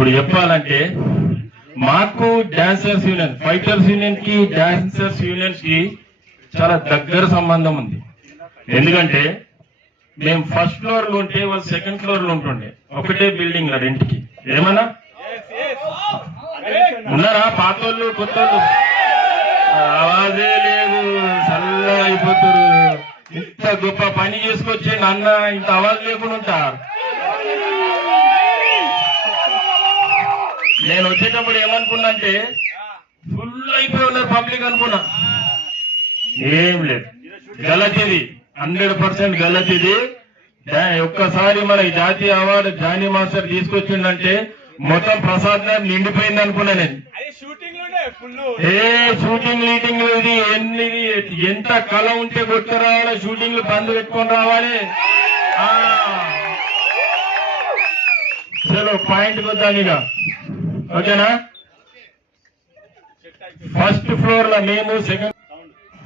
ఇప్పుడు చెప్పాలంటే మాకు డాన్సర్స్ యూనియన్, ఫైటర్స్ యూనియన్ కి డాన్సర్స్ యూనియన్స్ కి చాలా దగ్గర సంబంధం ఉంది. ఎందుకంటే మేము ఫస్ట్ ఫ్లోర్ లో ఉంటే వాళ్ళు సెకండ్ ఫ్లోర్ లో ఉంటుండే, ఒకటే బిల్డింగ్ లో రెంట్కి. ఏమన్నా ఉన్నారా పాతోళ్ళు కొత్తోళ్ళు? ఆవాజే లేదు, చల్లగా అయిపోతారు. ఇంత గొప్ప పని చేసుకొచ్చి అన్న ఇంత ఆవాజ్ లేకుండా ఉంటారు. నేను వచ్చేటప్పుడు ఏమనుకున్నా అంటే ఫుల్ అయిపోయి ఉన్నారు పబ్లిక్ అనుకున్నా. ఏం లేదు, గలత్ ఇది, 100% గలత్ ఇది. ఒక్కసారి మనకి జాతీయ అవార్డు జానీ మాస్టర్ తీసుకొచ్చిందంటే మొత్తం ప్రసాద్ గారు నిండిపోయింది అనుకున్నా నేను. షూటింగ్ లీటింగ్ ఇది ఎంత కళ ఉంటే కొట్టు రావాలి, షూటింగ్లు బంద్ పెట్టుకొని రావాలి. చలో పాయింట్ వద్దాం ఇక, ఓకేనా? ఫస్ట్ ఫ్లోర్ లో మేము, సెకండ్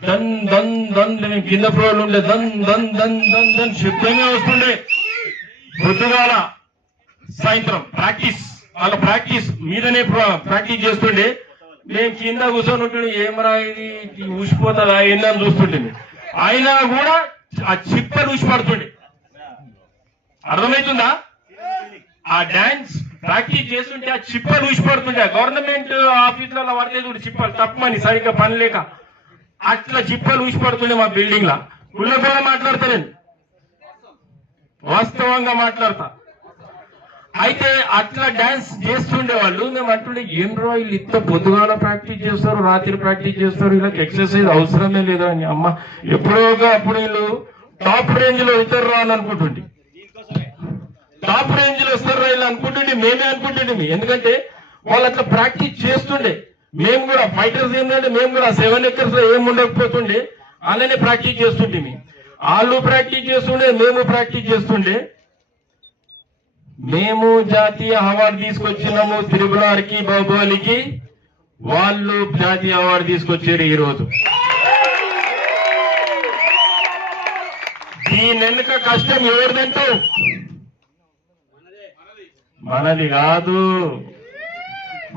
దన్ దన్ దన్, కింద ఫ్లోర్ ఉండే దన్ దన్ దన్ దన్ దన్ శబ్దంగా వస్తుండే. పొద్దుగాల సాయంత్రం ప్రాక్టీస్, వాళ్ళ ప్రాక్టీస్ మీదనే ప్రాక్టీస్ చేస్తుండే. మేము కింద కూర్చొని ఉంటుండే, ఏమరా ఇది ఊసిపోతుందా ఏందని చూస్తుండే. అయినా కూడా ఆ చిప్పలు ఊసి పడుతుండే. అర్థమవుతుందా? ఆ డాన్స్ ప్రాక్టీస్ చేస్తుంటే ఆ చిప్పలు ఊసి పడుతుండే. గవర్నమెంట్ ఆఫీసులలో పడలేదు చిప్పలు, తప్పమని సరిగ్గా పని లేక అట్లా చిప్పలు ఊసి పడుతుండే మా బిల్డింగ్ లా. కూడా మాట్లాడతా నేను, వాస్తవంగా మాట్లాడతా. అయితే అట్లా డాన్స్ చేస్తుండే వాళ్ళు. మేము అంటుండే, ఏం రా వీళ్ళు ఇంత పొద్దుగాల ప్రాక్టీస్ చేస్తారు, రాత్రి ప్రాక్టీస్ చేస్తారు, వీళ్ళకి ఎక్సర్సైజ్ అవసరమే లేదా అని. అమ్మ ఎప్పుడోగా అప్పుడు వీళ్ళు టాప్ రేంజ్ లో ఇస్తారు రా అని అనుకుంటుండే, టాప్ రేంజ్ లో వస్తారు రా వీళ్ళు అనుకుంటుండే. మేమే అనుకుంటుండే, ఎందుకంటే వాళ్ళు అట్లా ప్రాక్టీస్ చేస్తుండే. మేము కూడా ఫైటర్స్ ఏంటంటే మేము కూడా 7 ఎకర్స్ లో ఏం ఉండకపోతుండే, అలానే ప్రాక్టీస్ చేస్తుండే. వాళ్ళు ప్రాక్టీస్ చేస్తుండే, మేము ప్రాక్టీస్ చేస్తుండే. మేము జాతీయ అవార్డు తీసుకొచ్చినాము త్రిపురారికి, బాహుబలికి. వాళ్ళు జాతీయ అవార్డు తీసుకొచ్చారు ఈ రోజు. దీని వెనుక కష్టం ఎవరిదంటూ? మనది కాదు.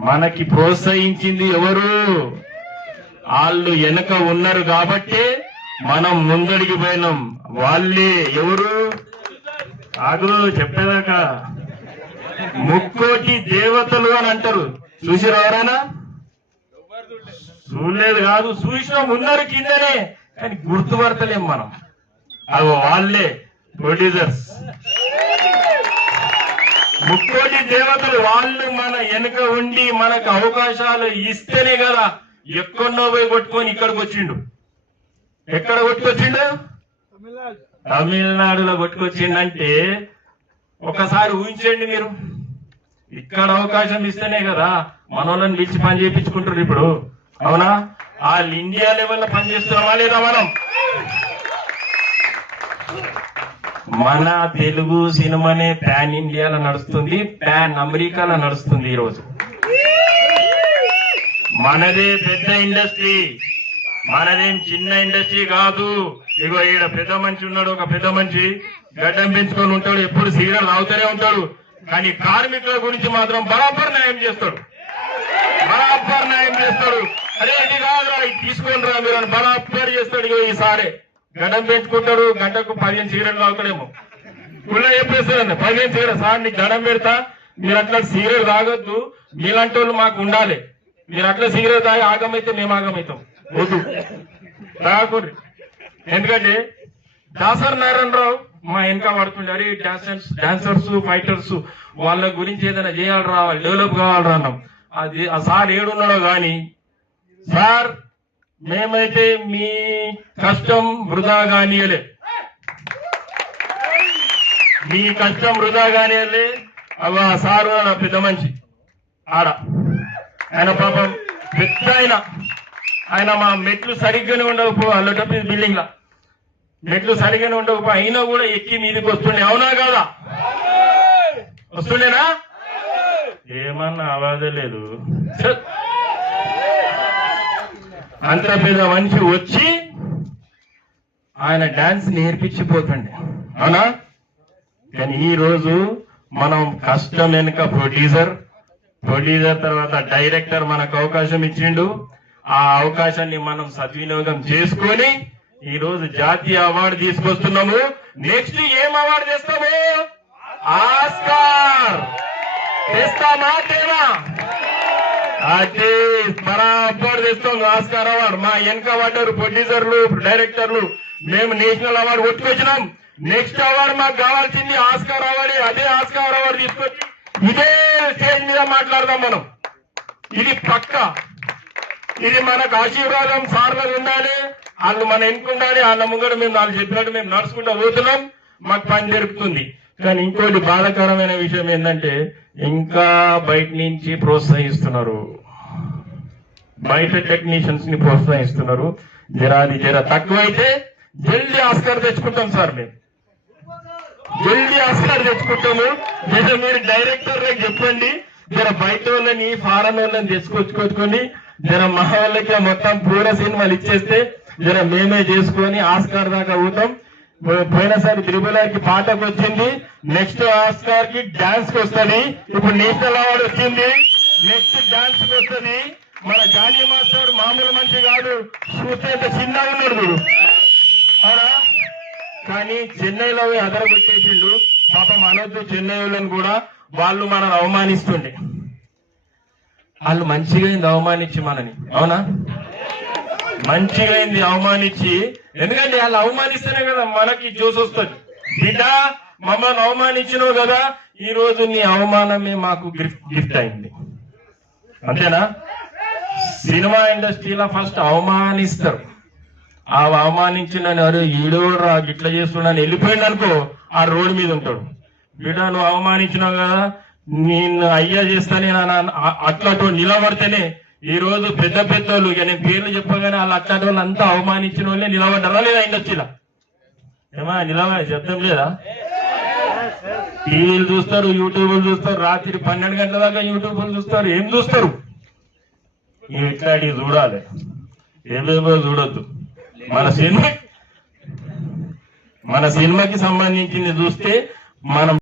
మనకి ప్రోత్సహించింది ఎవరు? వాళ్ళు వెనక ఉన్నారు కాబట్టి మనం ముందడికి పోయినాం. వాళ్ళే ఎవరు? ఆగు చెప్పేదాకా. ముక్కోటి దేవతలు అని అంటారు, చూసిరా ఎవరైనా? చూడలేదు కాదు, చూసినాం, ఉన్నారు కిందనే, కానీ గుర్తుపడతలేం మనం. అవి వాళ్ళే ప్రొడ్యూసర్స్, ముక్కోటి దేవతలు. వాళ్ళు మన వెనుక ఉండి మనకు అవకాశాలు ఇస్తేనే కదా ఎక్కడో పోయి కొట్టుకొని ఇక్కడికి వచ్చిండు. ఎక్కడ కొట్టుకొచ్చిండు? తమిళనాడులో కొట్టుకొచ్చిండంటే ఒకసారి ఊహించండి మీరు. ఇక్కడ అవకాశం ఇస్తేనే కదా మనోళ్ళని పిలిచి పని చేయించుకుంటారు ఇప్పుడు, అవునా? వాళ్ళు ఇండియా లెవెల్లో పని చేస్తున్నామా లేదా మనం? మన తెలుగు సినిమానే పాన్ ఇండియాలో నడుస్తుంది, పాన్ అమెరికాలో నడుస్తుంది ఈరోజు. మనదే పెద్ద ఇండస్ట్రీ, మనదేం చిన్న ఇండస్ట్రీ కాదు. ఇగో ఈడ పెద్ద మనిషి ఉన్నాడు, ఒక పెద్ద మనిషి గడ్డం పెంచుకొని ఉంటాడు, ఎప్పుడు సిగరెట్ తాగుతూనే ఉంటాడు. కానీ కార్మికుల గురించి మాత్రం బరాబర్ న్యాయం చేస్తాడు, బరాబర్ న్యాయం చేస్తాడు. అరే ఇది కాదురా, ఇది తీసుకోండి రా మీరు అని బరాబర్ చేస్తాడు. ఇగో ఈసారి గడ్డం పెంచుకుంటాడు, గంటకు 15 సిగరెట్లు తాగుతాడేమో. కుళ్ళ చెప్పేస్తాడండి, 15 సిగరెట్. సార్ నీకు గడ్డం పెడతా, మీరు అట్లా సిగరెట్ తాగొద్దు, మీలాంటి వాళ్ళు మాకు ఉండాలి. మీరు అట్లా సిగరెట్ తాగి ఆగమైతే మేము ఆగమవుతాం, వద్దు తాగకూడదు. ఎందుకంటే దాసర్ నారాయణరావు మా వెనక పడుతుండే, అరే డాన్సర్స్ ఫైటర్స్ వాళ్ళ గురించి ఏదైనా చేయాలి రావాలి, డెవలప్ కావాలి అన్నాం. అది ఆ సార్ ఏడున్నాడో గాని, సార్ మేమైతే మీ కష్టం వృధా కానియలే, మీ కష్టం వృధా కానియలే. అవి ఆ సారు పెద్ద మంచి ఆడ, ఆయన పాపం పెద్ద ఆయన మా మెట్లు సరిగ్గానే ఉండకపో, అల్లటప్పి బిల్డింగ్ లా మెట్లు సరిగ్గానే ఉండకపో, అయినా కూడా ఎక్కి మీదకి వస్తుండే, అవునా కాదా? వస్తుండేనా? ఏమన్నా ఆవాజే లేదు. అంత పెద్ద మనిషి వచ్చి ఆయన డాన్స్ నేర్పించిపోతుండే, అవునా? కానీ ఈ రోజు మనం కష్టం వెనుక ప్రొడ్యూసర్, ప్రొడ్యూసర్ తర్వాత డైరెక్టర్ మనకు అవకాశం ఇచ్చిండు. ఆ అవకాశాన్ని మనం సద్వినియోగం చేసుకొని ఈ రోజు జాతీయ అవార్డు తీసుకొస్తున్నాము. నెక్స్ట్ ఏం అవార్డు చేస్తాము? ఆస్కార్ తెస్తామా తేవా? అదే బరాబర్ తెస్తాం ఆస్కార్ అవార్డు. మా వెనక పడ్డారు ప్రొడ్యూసర్లు, డైరెక్టర్లు, మేము నేషనల్ అవార్డు కొట్టుకొచ్చినాం. నెక్స్ట్ అవార్డు మాకు కావాల్సింది ఆస్కార్ అవార్డు. అదే ఆస్కార్ అవార్డు తీసుకొచ్చి ఇదే స్టేజ్ మీద మాట్లాడదాం మనం. ఇది పక్క. ఇది మనకు ఆశీర్వాదం సార్లకు ఉండాలి, వాళ్ళు మన ఎన్నుకుండాలి. వాళ్ళ ముంగడ మేము వాళ్ళు చెప్పినట్టు మేము నడుచుకుంటూ పోతున్నాం, మాకు పని జరుగుతుంది. కానీ ఇంకోటి బాధాకరమైన విషయం ఏంటంటే ఇంకా బయట నుంచి ప్రోత్సహిస్తున్నారు, బయట టెక్నీషియన్స్ ని ప్రోత్సహిస్తున్నారు. జర తక్కువైతే జల్దీ ఆస్కార్ తెచ్చుకుంటాం సార్, మేము జల్దీ ఆస్కార్ తెచ్చుకుంటాము. మీరు డైరెక్టర్ చెప్పండి, జర బయట వాళ్ళని ఫారెన్ వాళ్ళని తెచ్చుకొచ్చుకొని జర మా వాళ్ళకి మొత్తం పూర సినిమాలు ఇచ్చేస్తే జర మేమే చేసుకొని ఆస్కార్ దాకా అవుతాం. పోయినసారి త్రిపులకి పాటకు వచ్చింది, నెక్స్ట్ ఆస్కార్ కి డాన్స్ కి వస్తుంది. ఇప్పుడు నేషనల్ అవార్డు వచ్చింది, నెక్స్ట్ డాన్స్ కి వస్తుంది. మన జానీ మాస్టర్ మామూలు మంచి కాదు, చూస్తే చిన్నగా ఉన్నాడు అవునా. కానీ చెన్నైలో అదరగొట్టేసిండు పాపం. అనొద్దు చెన్నై వాళ్ళని కూడా, వాళ్ళు మనల్ని అవమానిస్తుండే. వాళ్ళు మంచిగా అయింది అవమానించి మనని, అవునా? మంచిగా అయింది అవమానించి. ఎందుకంటే వాళ్ళు అవమానిస్తేనే కదా మనకి జోస్ వస్తుంది. బిడ్డ మమ్మల్ని అవమానించినావు కదా, ఈ రోజు నీ అవమానమే మాకు గిఫ్ట్ అయింది, అంతేనా? సినిమా ఇండస్ట్రీలో ఫస్ట్ అవమానిస్తారు. ఆ అవమానించిన అరే ఈడోడు రా ఇట్లా చేస్తున్నాను వెళ్ళిపోయింది అనుకో, ఆ రోడ్డు మీద ఉంటాడు. బిడ్డ నువ్వు అవమానించినావు కదా, నేను అయ్యా చేస్తానే అట్లాంటి నిలబడితేనే ఈ రోజు పెద్ద పెద్దోళ్ళు, ఇక నేను పేర్లు చెప్పగానే వాళ్ళు అట్లాంటి వాళ్ళు అంతా అవమానించిన వాళ్ళే నిలబడ్డారా లేదా ఇండస్ట్రీలో? ఏమా నిలబడి శబ్దం లేదా? టీవీలు చూస్తారు, యూట్యూబ్లు చూస్తారు, రాత్రి 12 గంటల దాకా యూట్యూబ్లు చూస్తారు. ఏం చూస్తారు? ఇట్లాంటివి చూడాలి, ఏమేమో చూడొద్దు. మన సినిమాకి సంబంధించింది చూస్తే మనం